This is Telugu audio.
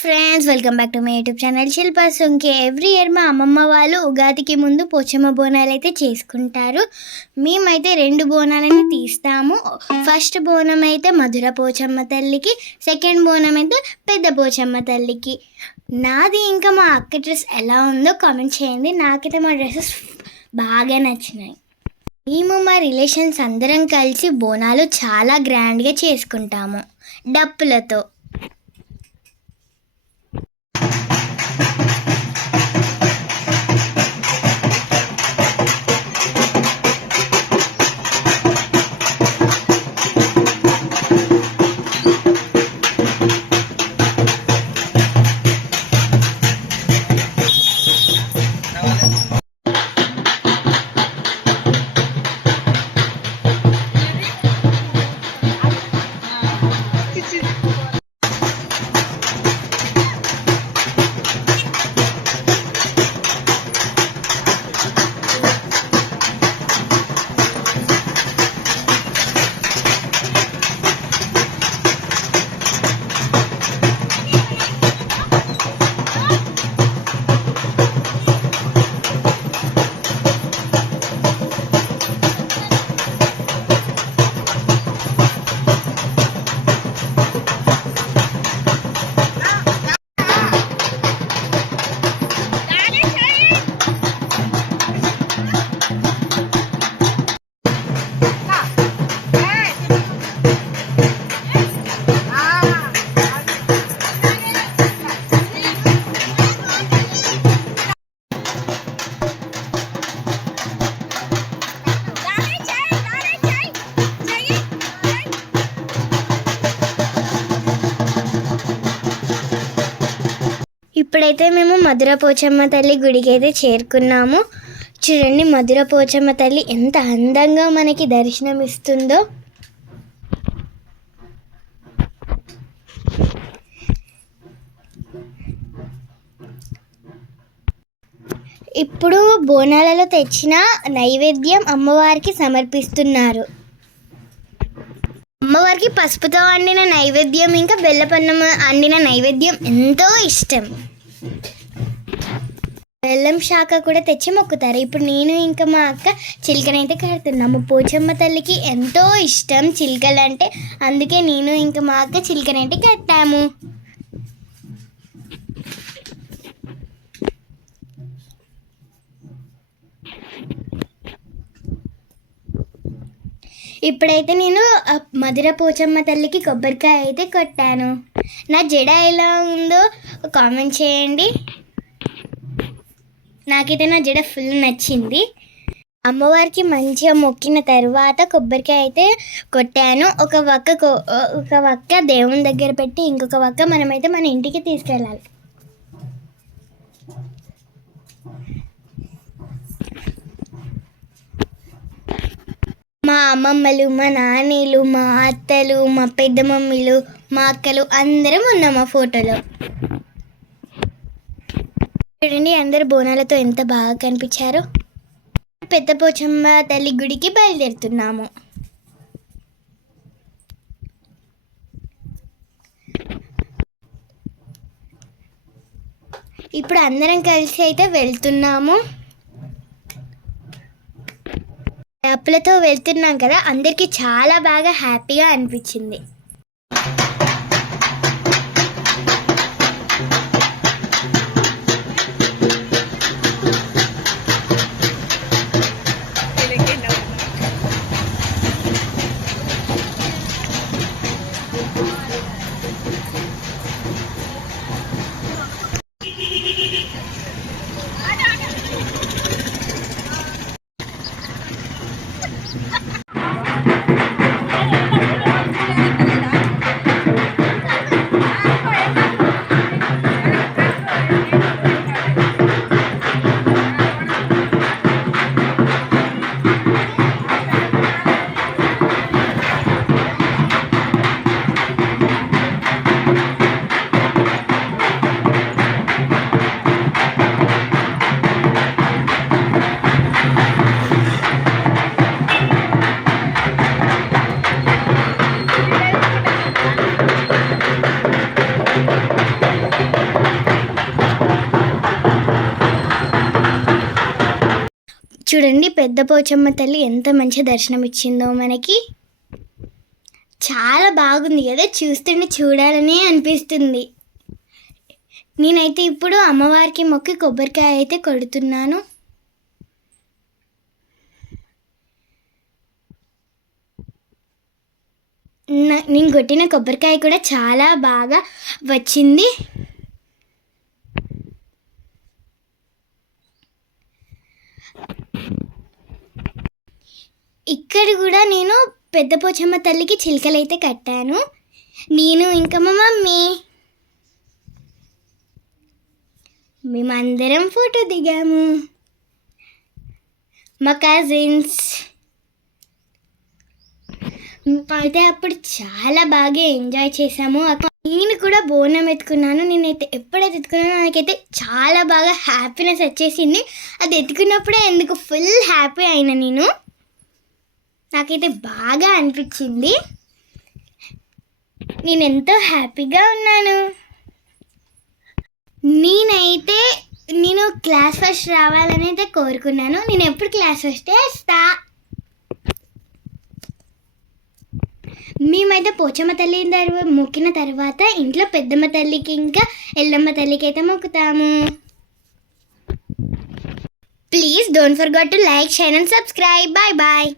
Friends, welcome back to my YouTube channel Shilpa Sunke. Every year మా అమ్మమ్మ వాళ్ళు ఉగాదికి ముందు పోచమ్మ బోనాలు అయితే చేసుకుంటారు. మేమైతే 2 బోనాలని తీస్తాము. ఫస్ట్ బోనం అయితే మధుర పోచమ్మ తల్లికి, సెకండ్ బోనం అయితే పెద్ద పోచమ్మ తల్లికి. నాది ఇంకా మా అక్క డ్రెస్ ఎలా ఉందో కామెంట్ చేయండి. నాకైతే మా డ్రెస్సెస్ బాగా నచ్చినాయి. మేము మా రిలేషన్స్ అందరం కలిసి బోనాలు చాలా గ్రాండ్గా చేసుకుంటాము డప్పులతో. ఇప్పుడైతే మేము మధుర పోచమ్మ తల్లి గుడికి అయితే చేరుకున్నాము. చూడండి, మధుర పోచమ్మ తల్లి ఎంత అందంగా మనకి దర్శనం ఇస్తుందో. ఇప్పుడు బోనాలలో తెచ్చిన నైవేద్యం అమ్మవారికి సమర్పిస్తున్నారు. అమ్మవారికి పసుపుతో వండిన నైవేద్యం ఇంకా బెల్లపన్నం వండిన నైవేద్యం ఎంతో ఇష్టం. బెల్లం శాఖ కూడా తెచ్చి మొక్కుతారు. ఇప్పుడు నేను ఇంకా మా అక్క చిలుకనైతే కడుతున్నాము. పోచమ్మ తల్లికి ఎంతో ఇష్టం చిలుకలు అంటే, అందుకే నేను ఇంకా మా అక్క చిలుకనైతే కట్టాము. ఇప్పుడైతే నేను మధుర పోచమ్మ తల్లికి కొబ్బరికాయ అయితే కొట్టాను. నా జడ ఎలా ఉందో కామెంట్ చేయండి. నాకైతే నా జడ ఫుల్ నచ్చింది. అమ్మవారికి మంచిగా మొక్కిన తర్వాత కొబ్బరికాయ అయితే కొట్టాను. ఒక వక్క దేవుని దగ్గర పెట్టి ఇంకొక వక్క మనమైతే మన ఇంటికి తీసుకెళ్ళాలి. మా అమ్మమ్మలు, మా నాన్నలు, మా అత్తలు, మా పెద్ద మమ్మీలు, మా అక్కలు అందరం ఉన్నాం ఆ ఫోటోలో. చూడండి, అందరు బోనాలతో ఎంత బాగా కనిపించారో. పెద్ద పోచమ్మ తల్లి గుడికి బయలుదేరుతున్నాము. ఇప్పుడు అందరం కలిసి అయితే వెళ్తున్నాము. డప్పులతో వెళ్తున్నాం కదా, అందరికీ చాలా బాగా హ్యాపీగా అనిపించింది. చూడండి పెద్ద పోచమ్మ తల్లి ఎంత మంచి దర్శనం ఇచ్చిందో మనకి. చాలా బాగుంది కదా, చూస్తుంటే చూడాలని అనిపిస్తుంది. నేనైతే ఇప్పుడు అమ్మవారికి మొక్కి కొబ్బరికాయ అయితే కొడుతున్నాను. నేను కొట్టిన కొబ్బరికాయ కూడా చాలా బాగా వచ్చింది. ఇక్కడ కూడా నేను పెద్ద పోచమ్మ తల్లికి చిలుకలైతే కట్టాను. నేను ఇంకా మా మమ్మీ మేమందరం ఫోటో దిగాము. మా కజిన్స్ అయితే అప్పుడు చాలా బాగా ఎంజాయ్ చేసాము. నేను కూడా బోనం ఎత్తుకున్నాను. నేనైతే ఎప్పుడైతే ఎత్తుకున్నానో నాకైతే చాలా బాగా హ్యాపీనెస్ వచ్చేసింది. అది ఎత్తుకున్నప్పుడే ఎందుకు ఫుల్ హ్యాపీ అయినా నాకైతే బాగా అనిపించింది. నేను ఎంతో హ్యాపీగా ఉన్నాను. నేను క్లాస్ ఫస్ట్ రావాలని అయితే కోరుకున్నాను. నేను ఎప్పుడు క్లాస్ ఫస్టే వస్తా. మేమైతే పోచమ్మ తల్లి మొక్కిన తర్వాత ఇంట్లో పెద్దమ్మ తల్లికి ఇంకా ఎల్లమ్మ తల్లికి అయితే మొక్కుతాము. Please don't forget to like, share and subscribe. Bye bye.